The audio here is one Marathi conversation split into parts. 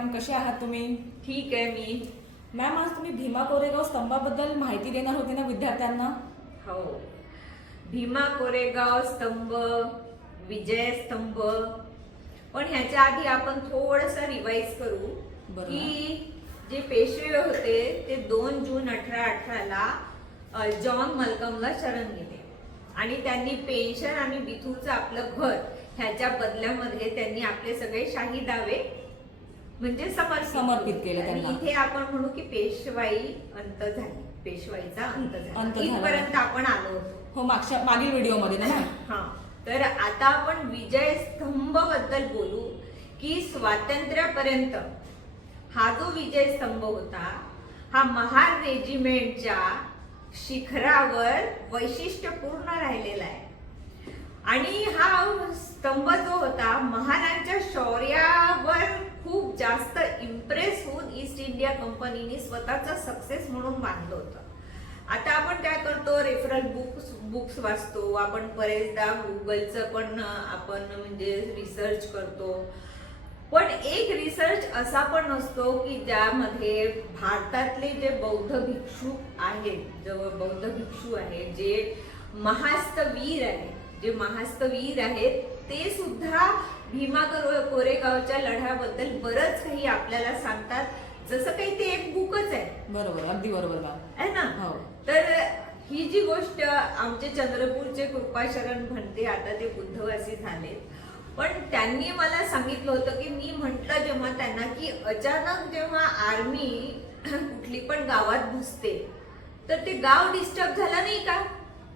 मॅम कसे आहात तुम्ही? ठीक आहे मी. मॅम आज तुम्ही भीमा कोरेगाव स्तंभाबद्दल माहिती देणार होते ना विद्यार्थ्यांना? हो. भीमा कोरेगाव स्तंभ विजय स्तंभ. पण ह्याच्या आधी आपण थोडस रिवाइज करू. की जे पेशवे होते ते दोन जून अठरा अठराला जॉन मलकमला शरण गेले. आणि त्यांनी पेन्शन आणि बिथूरचं आपलं घर ह्याच्या बदल्यामध्ये त्यांनी आपले सगळे शाही दावे म्हणजे समर्पित समर्पित केले. आणि त्यांना. इथे आपण म्हणू की पेशवाई अंत झाली. पेशवाईचा अंत अंत झाला. झाला. इथपर्यंत आपण आलो होतो. हो मागच्या मागील व्हिडिओमध्ये ना मॅम? हा. तर आता आपण विजय स्तंभबद्दल बोलू की स्वातंत्र्यापर्यंत हा जो विजय स्तंभ होता हा महार रेजिमेंटच्या शिखरावर वैशिष्ट्यपूर्ण राहिलेला आहे. आणि हा स्तंभ जो होता महाराजांच्या शौर्यावर खूप जास्त इम्प्रेस होऊन ईस्ट इंडिया कंपनीने स्वतःचा सक्सेस म्हणून बांधलं होतं. आता आपण काय करतो रेफरल बुक्स बुक्स वाचतो. आपण बरेचदा गुगलचं पण आपण म्हणजे रिसर्च करतो. पण एक रिसर्च असा पण असतो की ज्यामध्ये भारतातले जे बौद्ध भिक्षू आहेत जवळ बौद्ध भिक्षू आहेत जे महास्तवीर आहेत जे महास्तवीर आहेत ते सुद्धा भीमा करो- कोरेगावच्या लढ्याबद्दल बरंच काही आपल्याला सांगतात. जसं काही ते एक बुकच आहे. बरोबर अगदी बरोबर आहे ना? हो. तर ही जी गोष्ट आमचे चंद्रपूरचे कृपाशरण म्हणते आता ते बुद्धवासी झाले पण त्यांनी मला सांगितलं होतं की मी म्हंटल जेव्हा त्यांना की अचानक जेव्हा आर्मी कुठली पण गावात घुसते तर ते गाव डिस्टर्ब झालं नाही का?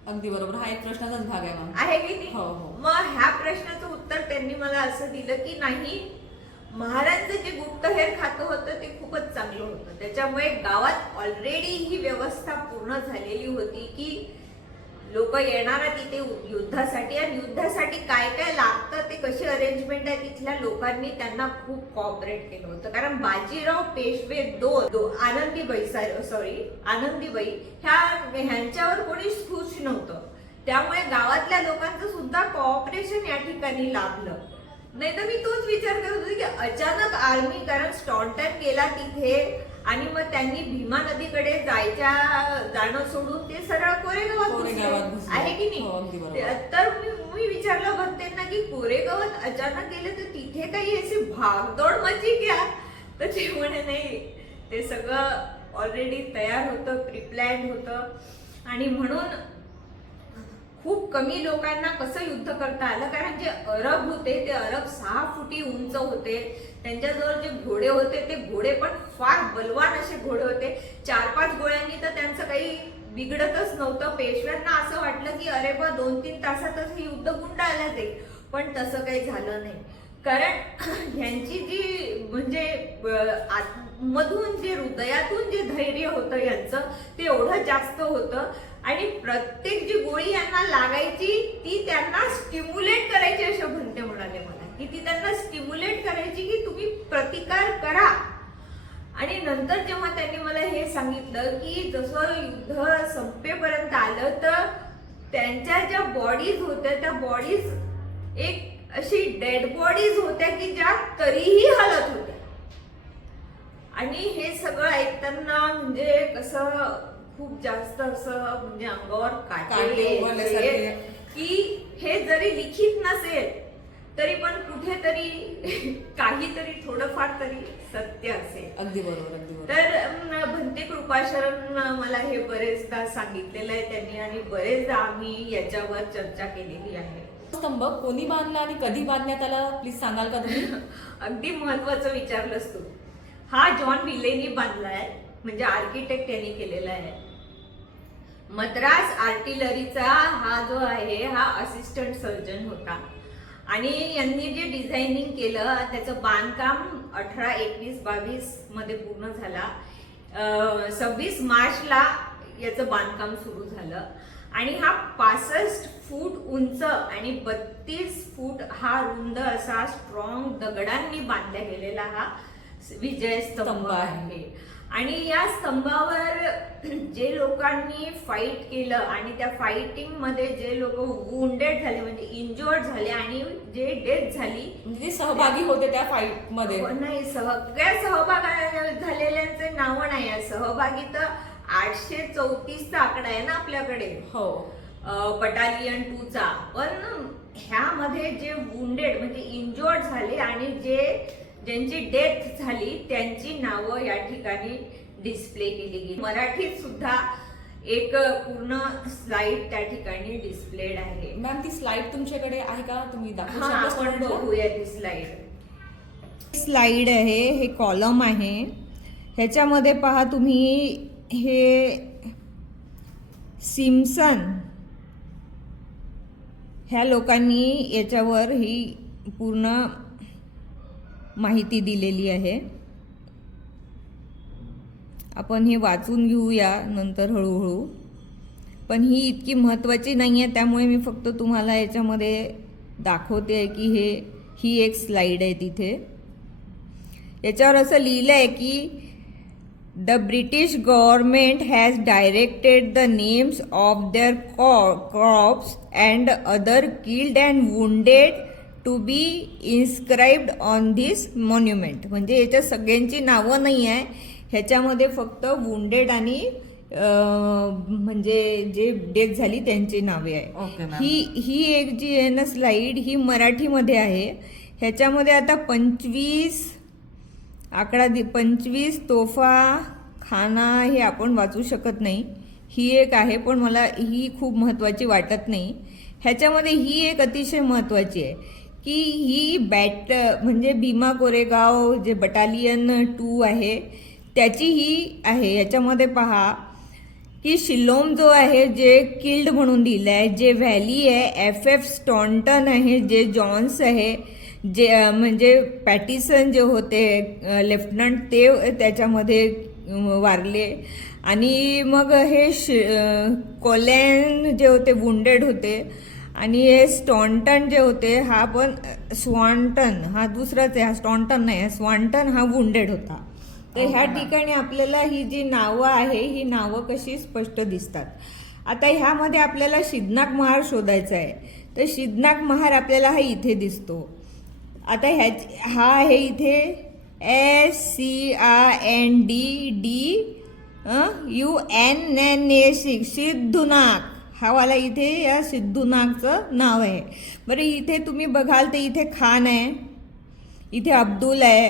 अगदी बरोबर. हा एक प्रश्नाचाच भाग आहे मॅम आहे की नाही? हो, हो. मग ह्या प्रश्नाचं उत्तर त्यांनी मला असं दिलं की नाही महाराजांचं जे गुप्तहेर खातं होतं ते खूपच चांगलं होतं. त्याच्यामुळे गावात ऑलरेडी ही व्यवस्था पूर्ण झालेली होती की लोक येणार तिथे युद्धासाठी आणि युद्धासाठी काय काय लागतं ते कशी अरेंजमेंट आहे तिथल्या लोकांनी त्यांना खूप कॉपरेट केलं होतं. कारण बाजीराव पेशवे दोन दो आनंदीबाई सॉरी आनंदीबाई ह्या ह्यांच्यावर कोणीच खुश नव्हतं. त्यामुळे गावातल्या लोकांचं सुद्धा कॉपरेशन या ठिकाणी लाभलं. नाही तर मी तोच विचार करत होते की अचानक आर्मी कारण स्टॉन्टन गेला तिथे आणि मग त्यांनी भीमा नदीकडे जायच्या जाणं सोडून ते सरळ कोरेगावात. आहे की हो. नाही ते- तर मी मी विचारलं भक्तांना की कोरेगावात अचानक गेले तर तिथे काही अशी भागदौड मची क्या तर ते म्हणे नाही ते सगळं ऑलरेडी तयार होतं प्रिप्लॅन होतं आणि म्हणून खूप कमी लोकांना कसं युद्ध करता आलं? कारण जे अरब होते ते अरब सहा फुटी उंच होते. त्यांच्याजवळ जे घोडे होते ते घोडे पण फार बलवान असे घोडे होते. चार पाच गोळ्यांनी तर त्यांचं काही बिघडतच नव्हतं. पेशव्यांना असं वाटलं की अरे बा दोन तीन तासातच हे युद्ध गुंडाळलं ते पण तसं काही झालं नाही. कारण ह्यांची जी म्हणजे मधून जे हृदयातून जे धैर्य होतं यांचं ते एवढं जास्त होतं. आणि प्रत्येक जी गोळी यांना लागायची ती त्यांना स्टिम्युलेट करायची असे म्हणते म्हणाले मला. की ती त्यांना स्टिम्युलेट करायची की तुम्ही प्रतिकार करा. आणि नंतर जेव्हा त्यांनी मला हे सांगितलं की जसं युद्ध संपेपर्यंत आलं तर त्यांच्या ज्या बॉडीज होत्या त्या बॉडीज एक अशी डेड बॉडीज होत्या की ज्या तरीही हलत होत्या. आणि हे सगळं ऐकताना म्हणजे कसं खूप जास्त असं म्हणजे अंगावर काटे की हे जरी लिखित नसेल तरी पण कुठेतरी काहीतरी थोडंफार तरी सत्य असेल. अगदी बरोबर अगदी बरोबर. तर भंते कृपाशरण मला हे बरेचदा सांगितलेलं आहे त्यांनी आणि बरेचदा आम्ही याच्यावर चर्चा केलेली आहे. स्तंभ कोणी बांधला आणि कधी बांधण्यात आला प्लीज सांगाल का तुम्ही? अगदी महत्वाचं विचारलंस तू. हा जॉन विलेनी बांधलाय म्हणजे आर्किटेक्ट यांनी केलेला आहे. मद्रास आर्टिलरीचा हा जो आहे हा असिस्टंट सर्जन होता. आणि यांनी जे डिझायनिंग केलं त्याचं बांधकाम अठरा एकवीस बावीसमध्ये पूर्ण झाला. सव्वीस मार्चला याचं बांधकाम सुरू झालं. आणि हा पासष्ट फूट उंच आणि बत्तीस फूट हा रुंद असा स्ट्रॉंग दगडांनी बांधला गेलेला हा विजय स्तंभ स्तंभ आहे. आणि या स्तंभावर जे लोकांनी फाईट केलं आणि त्या फाईटिंगमध्ये जे लोक वुंडेड झाले म्हणजे इंजर्ड झाले आणि जे डेथ झाली म्हणजे ते सहभागी होते त्या फाईटमध्ये. हो, नाही सगळ्या सहभाग झालेल्यांचे नाव नाही आहे. सहभागी तर आठशे चौतीसचा आकडा आहे ना आपल्याकडे. हो. बटालियन टूचा पण ह्यामध्ये जे वुंडेड म्हणजे इंजर्ड झाले आणि जे ज्यांची डेथ झाली त्यांची नावं या ठिकाणी डिस्प्ले केली गेली. मराठीत सुद्धा एक पूर्ण स्लाइड त्या ठिकाणी डिस्प्लेड आहे. मॅम ती स्लाइड तुमच्याकडे आहे का? तुम्ही दाखवू हा शकता आपण? बघूया ती स्लाइड स्लाइड आहे हे कॉलम आहे. ह्याच्यामध्ये पहा तुम्ही हे सिम्सन ह्या लोकांनी याच्यावर ही पूर्ण माहिती दिलेली आहे. आपण हे वाचून घेऊया नंतर हळूहळू. पण ही इतकी महत्त्वाची नाही आहे त्यामुळे मी फक्त तुम्हाला याच्यामध्ये दाखवते आहे की हे ही एक स्लाइड आहे तिथे. याच्यावर असं लिहिलं आहे की the British government has directed the names of their crops and other killed and wounded to be inscribed on this monument म्हणजे याच्यात सगळ्यांची नावं नाही आहे ह्याच्यामध्ये फक्त वुंडेड आणि म्हणजे जे डेथ झाली त्यांची नावे आहे. ही ही एक जी आहे ना स्लाइड ही मराठीमध्ये आहे. ह्याच्यामध्ये आता पंचवीस आकडा दि पंचवीस तोफा खाना हे आपण वाचू शकत नाही. ही एक आहे पण मला ही खूप महत्त्वाची वाटत नाही. ह्याच्यामध्ये ही एक अतिशय महत्त्वाची आहे. की ही बॅट म्हणजे भीमा कोरेगाव जे बटालियन टू आहे त्याची ही आहे. याच्यामध्ये पहा की शिलोम जो आहे जे किल्ड म्हणून दिलं आहे जे व्हॅली आहे एफ एफ स्टॉन्टन आहे जे जॉन्स आहे जे म्हणजे पॅटिसन जे होते लेफ्टनंट ते त्याच्यामध्ये वारले. आणि मग हे शि अ, कोलॅन जे होते वुंडेड होते आणि हे स्टॉन्टन जे होते हा पण स्वान्टन हा दुसराच आहे हा स्टॉन्टन नाही हा स्वान्टन हा वुंडेड होता. तर ह्या ठिकाणी आपल्याला ही जी नावं आहे ही नावं कशी स्पष्ट दिसतात. आता ह्यामध्ये आपल्याला शिदनाक महार शोधायचा आहे. तर शिदनाक महार आपल्याला हा इथे दिसतो. आता ह्या हा आहे इथे S C I N D D U N N A C Siddhunag हा वाला इथे या सिद्धुनागचं नाव आहे. बरं इथे तुम्ही बघाल तर इथे खान आहे इथे अब्दुल आहे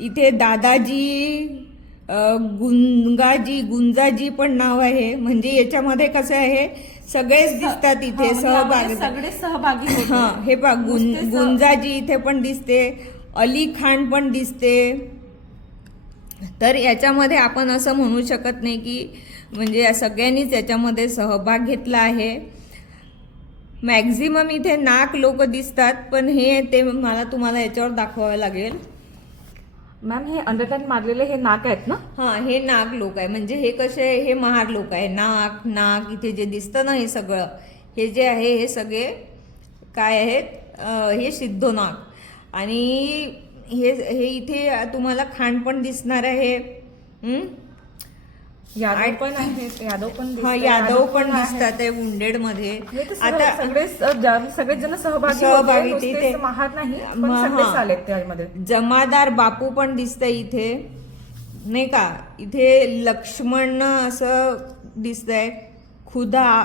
इथे दादाजी गुंगाजी गुंजाजी पण नाव आहे. म्हणजे याच्यामध्ये कसं आहे सगळेच दिसतात इथे म्हणजे सहभाग. सगळे सहभागी होते. हा हे गुं सह- गुंजाजी इथे पण दिसते अली खान पण दिसते. तर याच्यामध्ये आपण असं म्हणू शकत नाही की म्हणजे या सगळ्यांनीच याच्यामध्ये सहभाग घेतला आहे. मॅक्झिमम इथे नाक लोक दिसतात पण हे ते मला तुम्हाला याच्यावर दाखवावं लागेल. मॅम हे अंडरलाईन मारलेले हे नाक आहेत ना? हा हे नाग लोक आहे. म्हणजे हे कसे हे महार लोक आहे. नाक नाक इथे जे दिसतं ना हे सगळं हे जे आहे हे सगळे काय आहेत? हे सिद्धोनाग आणि हे हे इथे तुम्हाला खांड पण दिसणार आहे. हं? यादव पण आहेत यादव पण हा यादव पण. दिसतात आहे वुंडेडमध्ये सगळे- आता सगळे सगळेच जण सहभागी सहभागी तिथे- महार नाही. आलेत त्यामध्ये जमादार बापू पण दिसतंय इथे. नाही का? इथे लक्ष्मण असं दिसतंय. खुदा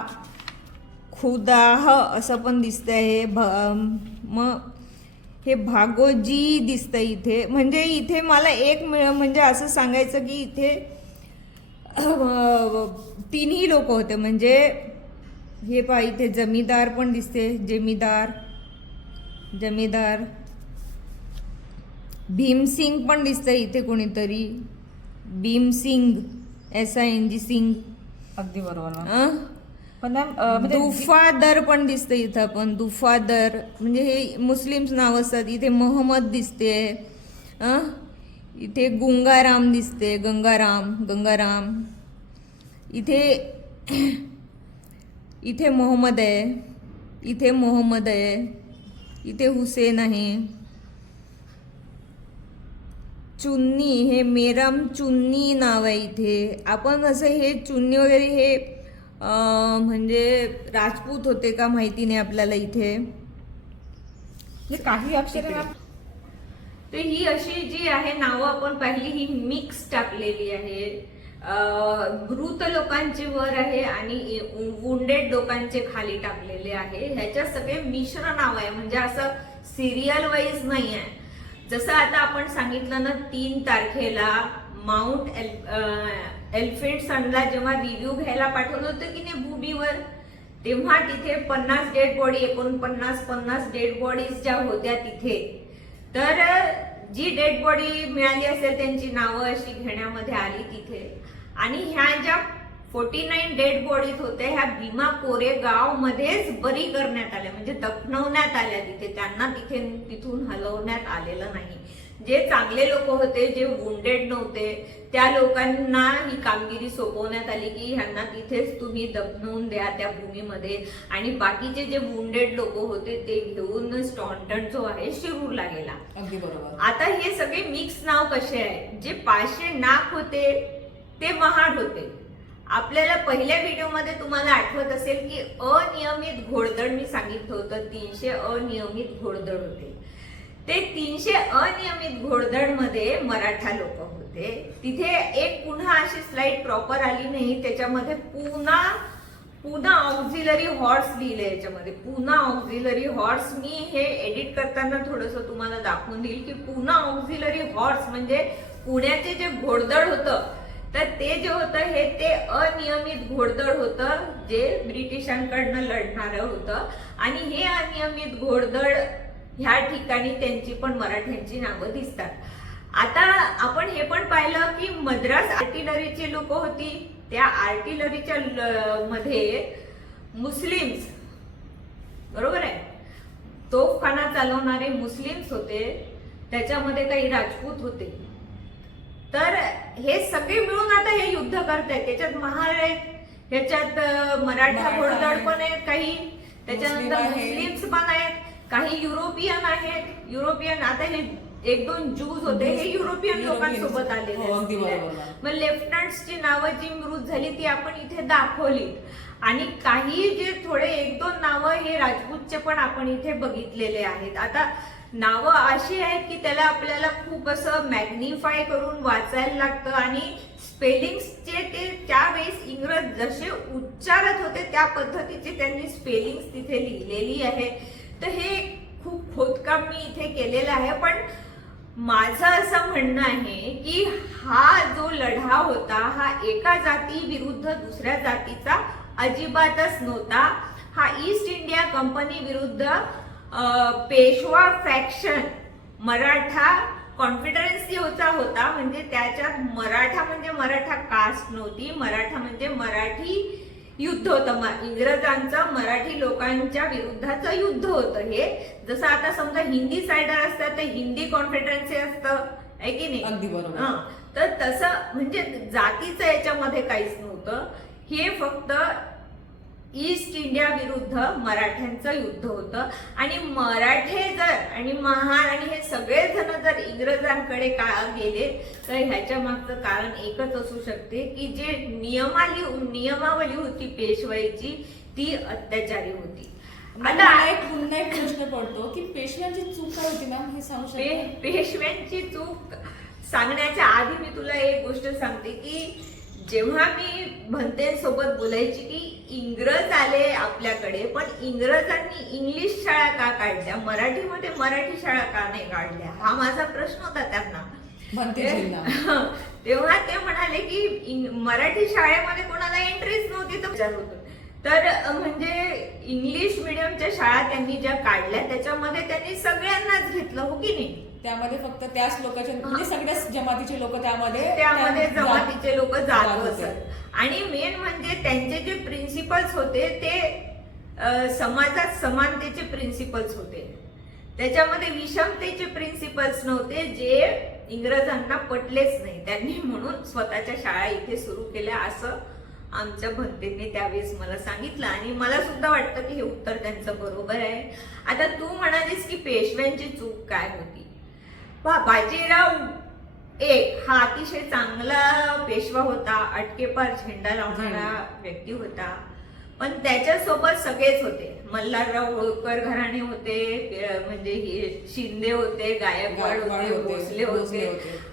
खुदाह असं पण दिसतंय. हे भ मग हे भागोजी दिसतंय इथे. म्हणजे इथे मला एक म्हणजे असं सांगायचं की इथे तिन्ही लोक होते. म्हणजे हे पहा इथे जमीदार पण दिसते. जमीदार जमीदार. भीमसिंग पण दिसतंय इथे कोणीतरी. Bhimsingh S I N G Singh. अगदी बरोबर? पण म्हणजे दुफादर पण दिसतं इथं पण. दुफादर. म्हणजे हे मुस्लिम्स नाव असतात. इथे मोहम्मद दिसते. अं? इथे गुंगाराम दिसते गंगाराम गंगाराम. इथे इथे मोहम्मद आहे इथे मोहम्मद आहे इथे हुसेन आहे. चुन्नी हे मेराम चुन्नी नाव आहे इथे. आपण असं हे चुन्नी वगैरे हे म्हणजे राजपूत होते का माहिती नाही आपल्याला इथे. हे काही अक्षर तर ही अशी जी आहे नावं आपण पाहिली ही मिक्स टाकलेली आहे. मृत लोकांचे वर आहे आणि वुंडेड लोकांचे खाली टाकलेले आहे. ह्याच्यात सगळे मिश्र नाव आहे. म्हणजे असं सिरियल वाईज नाही आहे जसं आता आपण सांगितलं ना तीन तारखेला माउंट एल एल्फेंट सनला जेव्हा रिव्ह्यू घ्यायला पाठवलं होतं की नाही भूमीवर तेव्हा तिथे पन्नास डेड बॉडी एकोणपन्नास पन्नास डेड बॉडीज ज्या होत्या तिथे. तर जी डेड बॉडी मिळाली असेल त्यांची नावं अशी घेण्यामध्ये आली तिथे. आणि ह्या ज्या फोर्टी नाईन डेड बॉडीज होत्या ह्या भीमा कोरेगाव मध्येच बरी करण्यात आल्या. म्हणजे दफनवण्यात आल्या तिथे. त्यांना तिथे तिथून हलवण्यात आलेलं नाही. जे चांगले लोक होते जे वुंडेड नव्हते त्या लोकांना ही कामगिरी सोपवण्यात आली की ह्यांना तिथेच तुम्ही दफनवून द्या त्या भूमीमध्ये. आणि बाकीचे जे वुंडेड लोक होते ते घेऊन स्टॉन्टन जो आहे शिरूरला गेला. अगदी बरोबर. आता हे सगळे मिक्स नाव कसे आहे? जे पाचशे नाक होते ते महाड होते. आपल्याला पहिल्या व्हिडिओमध्ये तुम्हाला आठवत असेल की अनियमित घोडदळ मी सांगितलं होतं तीनशे अनियमित घोडदळ होते. ते तीनशे अनियमित घोडदळमध्ये मराठा लोक होते. तिथे एक पुन्हा अशी स्लाइड प्रॉपर आली नाही त्याच्यामध्ये पुन्हा पुन्हा ऑक्झिलरी हॉर्स लिहिले याच्यामध्ये. पुन्हा ऑक्झिलरी हॉर्स मी हे एडिट करताना थोडस तुम्हाला दाखवून देईल की पुन्हा ऑक्झिलरी हॉर्स म्हणजे पुण्याचे जे घोडदळ होतं तर ते जे होतं हे ते अनियमित घोडदळ होतं जे ब्रिटिशांकडनं लढणारं होतं. आणि हे अनियमित घोडदळ ह्या ठिकाणी त्यांची पण मराठ्यांची नावं दिसतात. आता आपण हे पण पाहिलं की मद्रास आर्टिलरीची लोक होती. त्या आर्टिलरीच्या मध्ये मुस्लिम्स बरोबर आहे? तोफखाना चालवणारे मुस्लिम्स होते. त्याच्यामध्ये काही राजपूत होते. तर हे सगळे मिळून आता हे युद्ध करतायत. त्याच्यात महार आहेत ह्याच्यात मराठा घोडदळ आहे. पण आहेत काही. त्याच्यानंतर. मुस्लिम्स पण आहेत. काही युरोपियन आहेत युरोपियन आता हे एक दोन जूज होते हे युरोपियन. लोकांसोबत आलेले हो. बरोबर. मग लेफ्टनंट्सची नावं जी मृत झाली ती आपण इथे दाखवली आणि काही जे थोडे एक दोन नावं हे राजपूतचे पण आपण इथे बघितलेले आहेत आता नावं अशी आहेत की त्याला आपल्याला खूप असं मॅग्निफाय करून वाचायला लागतं आणि स्पेलिंग्सचे ते त्यावेळेस इंग्रज जसे उच्चारत होते त्या पद्धतीचे त्यांनी स्पेलिंग्स तिथे लिहिलेली आहे तर हे खूप खोदकाम मी इथे केलेलं आहे. पण माझं असं म्हणणं आहे की हा जो लढा होता हा एका जाती विरुद्ध दुसऱ्या जातीचा अजिबातच नव्हता. हा ईस्ट इंडिया कंपनी विरुद्ध पेशवा फॅक्शन मराठा कॉन्फिडरन्सीचा होता म्हणजे त्याच्यात मराठा म्हणजे मराठा कास्ट नव्हती. मराठा म्हणजे मराठी युद्ध होतं. म- इंग्रजांचं मराठी लोकांच्या विरुद्धाचं युद्ध होतं हे. जसं आता समजा हिंदी सायडर असतात तर हिंदी कॉन्फिडरन्सी असतं. आहे की नाही? अगदी बरोबर. हा. तर तसं म्हणजे जातीचं याच्यामध्ये काहीच नव्हतं. हे फक्त ईस्ट इंडिया विरुद्ध मराठ्यांचं युद्ध होतं. आणि मराठे जर आणि महार आणि हे सगळे जण जर इंग्रजांकडे का गेले तर ह्याच्या मागचं कारण एकच असू शकते की जे नियमाली नियमावली होती पेशवाईची ती अत्याचारी होती. मला आता एक पुन्हा एक प्रश्न पडतो की पेशव्यांची चूक काय होती मॅम? हे सांगू शकता? पेशव्यांची चूक सांगण्याच्या आधी मी तुला एक गोष्ट सांगते की जेव्हा मी भंतेंसोबत बोलायची की इंग्रज आले आपल्याकडे पण इंग्रजांनी इंग्लिश शाळा का काढल्या? मराठीमध्ये मराठी शाळा का नाही काढल्या? हा माझा प्रश्न होता त्यांना. तेव्हा ते म्हणाले की मराठी शाळेमध्ये कोणाला एंट्रीच नव्हती तर विचार होतो. तर म्हणजे इंग्लिश मिडियमच्या शाळा त्यांनी ज्या काढल्या त्याच्यामध्ये त्यांनी सगळ्यांनाच घेतलं हो की नाही? त्यामध्ये फक्त त्याच लोकांचे म्हणजे सगळ्याच जमातीचे लोक त्यामध्ये त्यामध्ये त्या- जमातीचे लोक जात होते. आणि मेन म्हणजे त्यांचे जे प्रिन्सिपल्स होते ते समाजात समानतेचे प्रिन्सिपल्स होते. त्याच्यामध्ये विषमतेचे प्रिन्सिपल्स नव्हते जे इंग्रजांना पटलेच नाही. त्यांनी म्हणून स्वतःच्या शाळा इथे सुरू केल्या असं आमच्या भंतेने त्यावेळेस मला सांगितलं. आणि मला सुद्धा वाटतं की हे उत्तर त्यांचं बरोबर आहे. आता तू म्हणालीस की पेशव्यांची चूक काय होती? बाजीराव. एक हा अतिशय चांगला पेशवा होता. अटकेपार झेंडा लावणारा व्यक्ती होता. पण त्याच्यासोबत सगळेच होते. मल्हारराव होळकर घराणे होते म्हणजे शिंदे होते गायकवाड होते भोसले होते.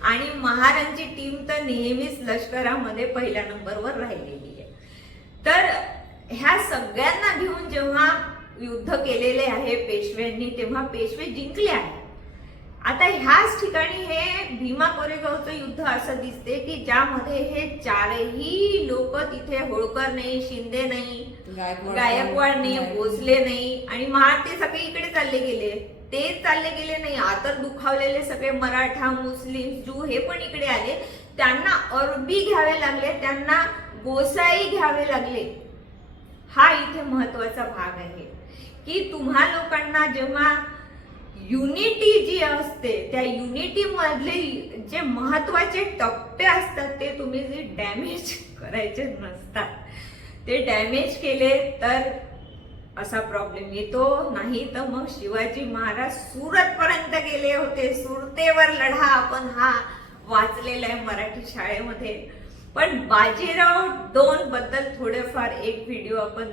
आणि महारांची टीम तर नेहमीच लष्करामध्ये पहिल्या नंबरवर राहिलेली आहे. तर ह्या सगळ्यांना घेऊन जेव्हा युद्ध केलेले आहे पेशव्यांनी तेव्हा पेशवे जिंकले आहे आता ह्याच ठिकाणी हे भीमा कोरेगावचं युद्ध असं दिसते की ज्यामध्ये हे चारही लोक तिथे होळकर नाही शिंदे नाही गायकवाड नाही. भोसले नाही. आणि महार ते सगळे इकडे चालले गेले. ते चालले गेले नाही. आता दुखावलेले सगळे मराठा मुस्लिम जू हे पण इकडे आले. त्यांना अरबी घ्यावे लागले त्यांना गोसाई घ्यावे लागले. हा इथे महत्त्वाचा भाग आहे. की तुम्हा लोकांना जेव्हा युनिटी जी असते त्या युनिटी मधले जे महत्त्वाचे टप्पे असतात ते तुम्ही जे डॅमेज करायचे नसतात. ते डॅमेज केले तर असा प्रॉब्लेम येतो. नाही तर मग शिवाजी महाराज सुरत पर्यंत गेले होते. सुरतेवर लढा आपण हा वाचलेला आहे मराठी शाळेमध्ये. पण बाजीराव दोन बद्दल थोडेफार एक व्हिडिओ आपण